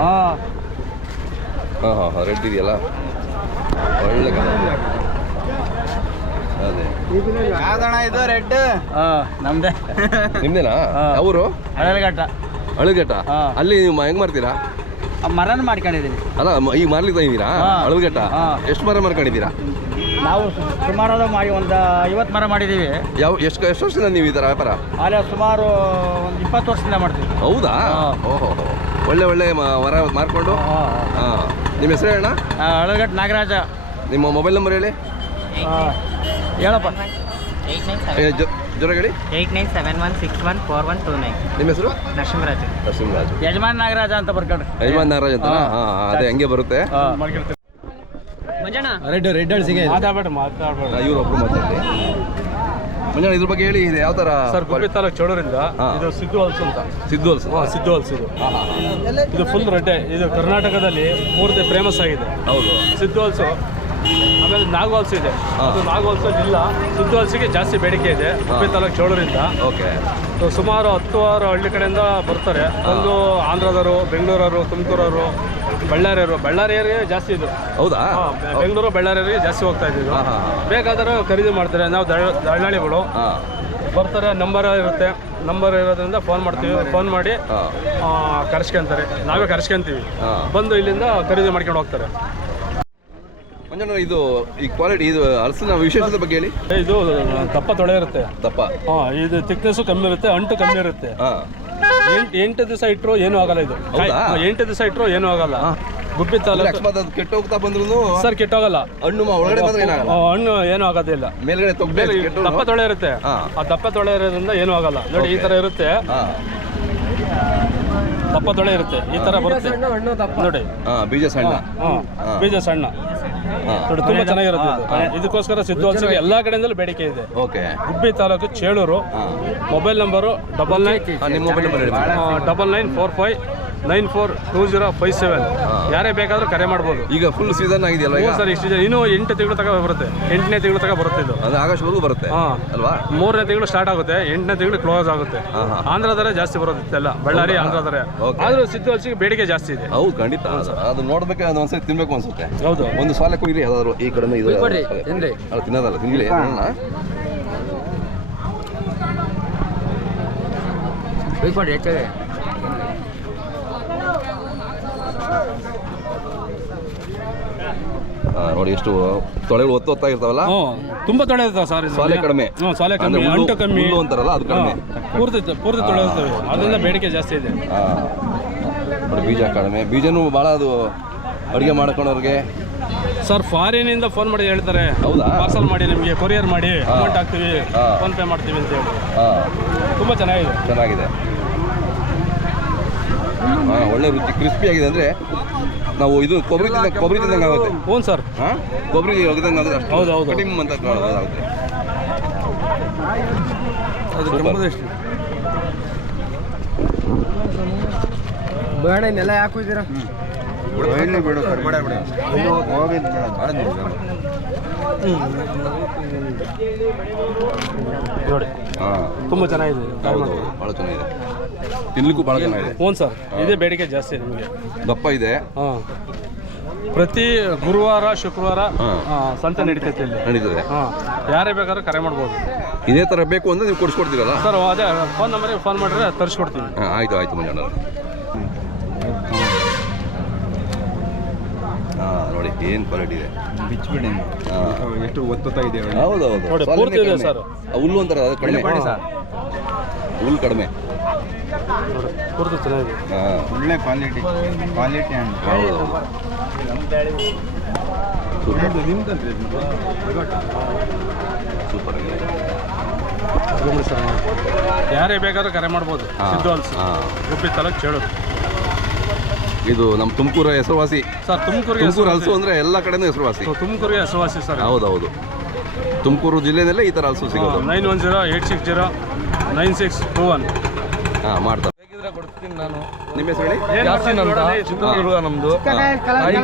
ಹಾಂ ಹಾಂ ಹಾಂ ಹಾಂ ರೆಡ್ ಇದೆಯಲ್ಲ ಒಳ್ಳೆ ಕಲರ್ ಅದೇ ಯಾವ್ದಣ್ಣ ಇದು ರೆಡ್? ಹಾಂ ನಮ್ದೇ. ನಿಮ್ದೇನಾ? ಅವರು ಹಳೇಘಟ್ಟ. ಅಳುಘಟ್ಟ ಅಲ್ಲಿ ನೀವು ಹೆಂಗ್ ಮಾಡ್ತೀರಾ? ಮರನ ಮಾಡ್ಕೊಂಡಿದ್ದೀನಿ. ಅಲ್ಲ ಈಗ ಮಾರ್ಲಿಕ್ಕೆ ತಂದಿದ್ದೀರಾ ಅಳುಘಟ್ಟ? ಎಷ್ಟು ಮರ ಮಾರ್ಕೊಂಡಿದ್ದೀರಾ? ನಾವು ಸುಮಾರು ಮಾಡಿ ಒಂದು 50 ಮರ ಮಾಡಿದ್ದೀವಿ. ಎಷ್ಟು ವರ್ಷದಿಂದ ನೀವು ಈ ಥರ ವ್ಯಾಪಾರ? ಅಲ್ಲೇ ಸುಮಾರು ಒಂದು 20 ವರ್ಷದಿಂದ ಮಾಡ್ತೀವಿ. ಹೌದಾ? ಓಹೋ ಒಳ್ಳೆ ಮರ ಮಾರ್ಕೊಂಡು. ಹಾಂ ನಿಮ್ಮ ಹೆಸರು ಹೇಳಣ್ಣ? ಅಳುಘಟ್ಟ ನಾಗರಾಜ. ನಿಮ್ಮ ಮೊಬೈಲ್ ನಂಬರ್ ಹೇಳಿ. ಹೇಳಪ್ಪ. ಜೋರ ಹೇಳಿ. 8971614129. ನಿಮ್ಮ ಹೆಸರು? ನರಸಿಂಹರಾಜು. ನರಸಿಂಹರಾಜು. ಯಜಮಾನ್ ನಾಗರಾಜ ಅಂತ ಬರ್ಕೊಂಡ್ರಿ. ಯಜಮಾನ್ ನಾಗರಾಜ್ ಅಂತ. ಹಾಂ ಅದೇ ಹಂಗೆ ಬರುತ್ತೆ. ರೆಡ್ ಹಳ್ಸಿಗೆ ಮಾತಾಡ್ಬೇಡ್ರಿ. ಇವ್ರು ಒಬ್ರು ಮಾತಾಡಿ ಮಂಜಣ್ಣ ಇದ್ರ ಬಗ್ಗೆ ಹೇಳಿ. ಇದು ಯಾವ ಥರ? ಸರ್ ಗುಬ್ಬಿ ತಾಲೂಕು ಚೋಳೂರಿಂದ. ಇದು ಸಿದ್ದು ಹಲ್ಸು ಅಂತ. ಸಿದ್ದು ಹಲ್ಸು? ಸಿದ್ದು ಹಲ್ಸು ಇದು ಫುಲ್ ರೆಡ್ಡೆ. ಇದು ಕರ್ನಾಟಕದಲ್ಲಿ ಪೂರ್ತಿ ಫೇಮಸ್ ಆಗಿದೆ. ಹೌದು. ಸಿದ್ದು ಹಲ್ಸು. ಆಮೇಲೆ ನಾಗು ಹಲ್ಸು ಇದೆ. ಅದು ನಾಗು ಹಲ್ಸು ಇಲ್ಲ. ಸಿದ್ದು ಹಲ್ಸಿಗೆ ಜಾಸ್ತಿ ಬೇಡಿಕೆ ಇದೆ ಗುಬ್ಬಿ ತಾಲೂಕು ಚೋಳೂರಿಂದ. ಓಕೆ. ಸುಮಾರು 10 ಹಳ್ಳಿ ಕಡೆಯಿಂದ ಬರ್ತಾರೆ. ಒಂದು ಆಂಧ್ರದವರು, ಬೆಂಗಳೂರವರು, ತುಮಕೂರವರು, ಬಳ್ಳಾರಿಯರಿಗೆ ಜಾಸ್ತಿ ಇದು. ಹೌದಾ? ಬೆಂಗಳೂರು ಬಳ್ಳಾರಿಯರಿಗೆ ಜಾಸ್ತಿ ಹೋಗ್ತಾ ಇದ್ದೀವಿ. ಬೇಕಾದರೂ ಖರೀದಿ ಮಾಡ್ತಾರೆ. ನಾವು ದಳ್ಳಾಳಿಗಳು ಬರ್ತಾರೆ. ನಂಬರ್ ಇರೋದ್ರಿಂದ ಫೋನ್ ಮಾಡ್ತೀವಿ. ಫೋನ್ ಮಾಡಿ ಕರ್ಸ್ಕೊಂತಾರೆ. ನಾವೇ ಕರ್ಸ್ಕೊಂತೀವಿ. ಬಂದು ಇಲ್ಲಿಂದ ಖರೀದಿ ಮಾಡ್ಕೊಂಡು ಹೋಗ್ತಾರೆ. ಮಂಜಣ್ಣ ಇದು ಈ ಕ್ವಾಲಿಟಿ ಇದು ಹಲಸಿನ ವಿಶೇಷತೆ ಬಗ್ಗೆ ಹೇಳಿ. ಇದು ದಪ್ಪ ತೊಳೆ ಇರುತ್ತೆ. ದಪ್ಪ. ಇದು ಥಿಕ್ನೆಸ್ಸು ಕಮ್ಮಿ ಇರುತ್ತೆ. ಅಂಟು ಕಮ್ಮಿ ಇರುತ್ತೆ. 8 ದಿವಸ ಇಟ್ಟರು ಏನೂ ಆಗಲ್ಲ. ಇದು 8 ದಿವಸ ಇಟ್ಟರು ಏನೂ ಆಗಲ್ಲ. ಗುಬ್ಬಿ ತಾಲೂಕು ಅಕಸ್ಮಾತ್ ಅದು ಕೆಟ್ಟೋಗ್ತಾ ಬಂದ್ರು ಸರ್ ಕೆಟ್ಟೋಗಲ್ಲ. ಹಣ್ಣು ಒಳಗಡೆ ಮಾತ್ರ ಏನಾಗಲ್ಲ. ಹಣ್ಣು ಏನೂ ಆಗೋದಿಲ್ಲ. ಮೇಲ್ಗಡೆ ದಪ್ಪ ತೊಳೆ ಇರುತ್ತೆ. ಆ ದಪ್ಪ ತೊಳೆ ಇರೋದ್ರಿಂದ ಏನೂ ಆಗಲ್ಲ. ನೋಡಿ ಈ ಥರ ಇರುತ್ತೆ. ದಪ್ಪ ತೊಳೆ ಇರುತ್ತೆ. ಈ ಥರ ಬರುತ್ತೆ ನೋಡಿ. ಬೀಜ ಸಣ್ಣ. ಬೀಜ ಸಣ್ಣ ನೋಡಿ. ತುಂಬಾ ಚೆನ್ನಾಗಿರುತ್ತೆ. ಇದಕ್ಕೋಸ್ಕರ ಸಿದ್ದು ಹಲ್ಸಿಗೆ ಎಲ್ಲಾ ಕಡೆಯಿಂದಲೂ ಬೇಡಿಕೆ ಇದೆ. Okay. Gubbi taluk Chelur. Mobile number 99. ನಿಮ್ಮ ಮೊಬೈಲ್ ನಂಬರ್ ಹೇಳಿ. 9945942057. ಯಾರೇ ಬೇಕಾದ್ರೂ ಕರೆ ಮಾಡ್ಬೋದು. ಈಗ ಫುಲ್ ಸೀಸನ್ ಆಗಿದೆಯಲ್ಲ ಈಗ? ಸರ್ ಇಷ್ಟು ಇನ್ನೂ 8 ತಿಂಗಳು ತನಕ ಬರುತ್ತೆ. 8ನೇ ತಿಂಗಳು ತನಕ ಬರುತ್ತೆ ಇದು. ಅದು ಆಗಸ್ಟ್ವರೆಗೂ ಬರುತ್ತೆ ಅಲ್ವಾ? 3ನೇ ತಿಂಗಳು ಸ್ಟಾರ್ಟ್ ಆಗುತ್ತೆ. 8ನೇ ತಿಂಗಳು ಕ್ಲೋಸ್ ಆಗುತ್ತೆ. ಆಂಧ್ರದರೆ ಜಾಸ್ತಿ ಬರುತ್ತೆ ಎಲ್ಲ. ಬಳ್ಳಾರಿ ಆಂಧ್ರದರೆ. ಆದ್ರೂ ಸಿದ್ದು ಹಲ್ಸಿಗೆ ಬೇಡಿಕೆ ಜಾಸ್ತಿ ಇದೆ. ಹೌದು ಖಂಡಿತ. ಅದು ನೋಡ್ಬೇಕು, ಅದು ಒಂದ್ಸರಿ ತಿನ್ಬೇಕು ಅನ್ಸುತ್ತೆ. ಹೌದು. ಒಂದು ಸಾಲಕ್ಕೆ ಹೋಗಿರಿ ಯಾವ್ದಾದ್ರು ಈ ಕಡೆ ಇದು ತಿನ್ನೋದಲ್ಲ ತಿನ್ಲಿ. ನೋಡಿ ಎಷ್ಟು ತೊಳೆಗಳು ಒತ್ತಾಗಿರ್ತಾವಲ್ಲ. ತುಂಬಾ ತೊಳೆ ಇರ್ತಾವೆ ಸರ್. ಸಾಲೆ ಕಡಿಮೆ. ಸಾಲೆ ಕಮ್ಮಿ, ಅಂಟು ಕಮ್ಮಿ ಅಂತಾರಲ್ಲ ಅದು ಕಡಿಮೆ. ಪೂರ್ತಿ ತೊಳೆ ಇರ್ತವೆ. ಅದರಿಂದ ಬೇಡಿಕೆ ಜಾಸ್ತಿ ಇದೆ. ಬೀಜ ಕಡಿಮೆ. ಬೀಜನೂ ಭಾಳ ಅದು ಅಡುಗೆ ಮಾಡ್ಕೊಳೋರಿಗೆ. ಸರ್ ಫಾರಿನಿಂದ ಫೋನ್ ಮಾಡಿ ಹೇಳ್ತಾರೆ. ಹೌದಾ? ಪಾರ್ಸಲ್ ಮಾಡಿ ನಮಗೆ ಕೊರಿಯರ್ ಮಾಡಿ ಅಮೌಂಟ್ ಹಾಕ್ತೀವಿ, ಫೋನ್ ಪೇ ಮಾಡ್ತೀವಿ ಅಂತ ಹೇಳಿ. ತುಂಬ ಚೆನ್ನಾಗಿದೆ. ಒಳ್ಳೆ ರುಚಿ, ಕ್ರಿಸ್ಪಿ ಆಗಿದೆ. ಅಂದರೆ ನಾವು ಇದು ಕೊಬ್ಬರಿ ತಿಂದಂಗೆ ಆಗುತ್ತೆ. ಹ್ಞೂ ಸರ್. ಕೊಬ್ಬರಿ ಒಗ್ದಂಗೆ ಆಗುತ್ತೆ. ಅಷ್ಟು ಹೌದು ಕಡಿಮೆ ಅಂತ ಆಗುತ್ತೆ. ಬೇಡ ನೆಲ ಹಾಕಿದ್ದೀರಾ? ನೋಡಿ ತುಂಬ ಚೆನ್ನಾಗಿದೆ. ಭಾಳ ಚೆನ್ನಾಗಿದೆ. ತಿನ್ಲಿಕ್ಕೂ ಭಾಳ ಚೆನ್ನಾಗಿದೆ. ಹ್ಞೂ ಸರ್. ಇದೇ ಬೇಡಿಕೆ ಜಾಸ್ತಿ ನಿಮಗೆ. ದಪ್ಪ ಇದೆ. ಪ್ರತಿ ಗುರುವಾರ ಶುಕ್ರವಾರ ಸಂತೆ ನಡೀತೈತೆ ಇಲ್ಲಿ. ನಡೀತದೆ. ಯಾರೇ ಬೇಕಾದ್ರೂ ಕರೆ ಮಾಡ್ಬೋದು. ಇದೇ ಥರ ಬೇಕು ಅಂದರೆ ನೀವು ಕೊಡಿಸ್ಕೊಡ್ತೀರಲ್ಲ ಸರ್? ಅದೇ ಫೋನ್ ನಂಬರಿಗೆ ಫೋನ್ ಮಾಡಿದ್ರೆ ತರಿಸ್ಕೊಡ್ತೀವಿ. ಆಯಿತು ಮಂಜಣ್ಣ. ನೋಡಿ ಏನು ಕ್ವಾಲಿಟಿ ಇದೆ. ಬಿಚ್ಚಿಬಿಡಿ ಎಷ್ಟು ಒತ್ತಾಗಿದೆ. ಹೌದು ಪೂರ್ತಿ ಇದೆ ಸರ್. ಹುಲ್ಲು ಅಂತಾರೆ, ಅದು ಕಡಿಮೆ. ಹುಲ್ಲು ಕಡಿಮೆ. ಪೂರ್ತಿ ಚೆನ್ನಾಗಿದೆ. ಒಳ್ಳೆ ಕ್ವಾಲಿಟಿ ಹೌದು. ಸೂಪರ್ ಆಗಿದೆ. ಯಾರೇ ಬೇಕಾದ್ರೂ ಕರೆ ಮಾಡ್ಬೋದು. ಸಿದ್ದು ಹಲ್ಸು, ಗುಬ್ಬಿ ತಾಲೂಕು ಚೇಳೂರು. ಇದು ನಮ್ಮ ತುಮಕೂರು ಹೆಸರುವಾಸಿ ಸರ್. ತುಮಕೂರು ಹಲಸು ಅಂದರೆ ಎಲ್ಲ ಕಡೆನೂ ಹೆಸರುವಾಸಿ. ತುಮಕೂರಿಗೆ ಹೆಸರುವಾಸಿ ಸರ್. ಹೌದು. ತುಮಕೂರು ಜಿಲ್ಲೆಯಲ್ಲೇ ಈ ಥರ ಹಲಸು ಸಿಗೋದು. 9108609621. ಮಾಡ್ತಾರೆ. ಬೇಕಿದ್ರೆ ಕೊಡ್ತೀನಿ ನಾನು. ನಿಮ್ಮ ಹೆಸರು ಹೇಳಿ. ಚಿತ್ರದುರ್ಗ ನಮ್ಮದು.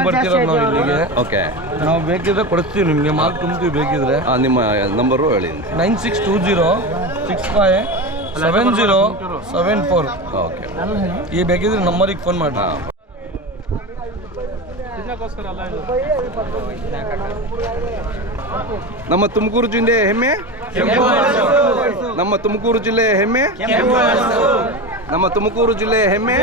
ಬರ್ತಿರೋದು ನಾವು ಇಲ್ಲಿಗೆ. ಓಕೆ. ನಾವು ಬೇಕಿದ್ರೆ ಕೊಡ್ತೀವಿ ನಿಮಗೆ. ಮಾಲ್ ತುಂಬ್ತೀವಿ ಬೇಕಿದ್ರೆ. ನಿಮ್ಮ ನಂಬರು ಹೇಳಿ. 962065 7074 ಓಕೆ ಈ ಬೇಕಿದ್ರೆ ನಂಬರಿಗೆ ಫೋನ್ ಮಾಡಿ. ಹಾಂ ಇದಕ್ಕೋಸ್ಕರ ಅಲ್ಲ ಇದು. ನಮ್ಮ ತುಮಕೂರು ಜಿಲ್ಲೆ ಹೆಮ್ಮೆ, ನಮ್ಮ ತುಮಕೂರು ಜಿಲ್ಲೆ ಹೆಮ್ಮೆ, ನಮ್ಮ ತುಮಕೂರು ಜಿಲ್ಲೆ ಹೆಮ್ಮೆ.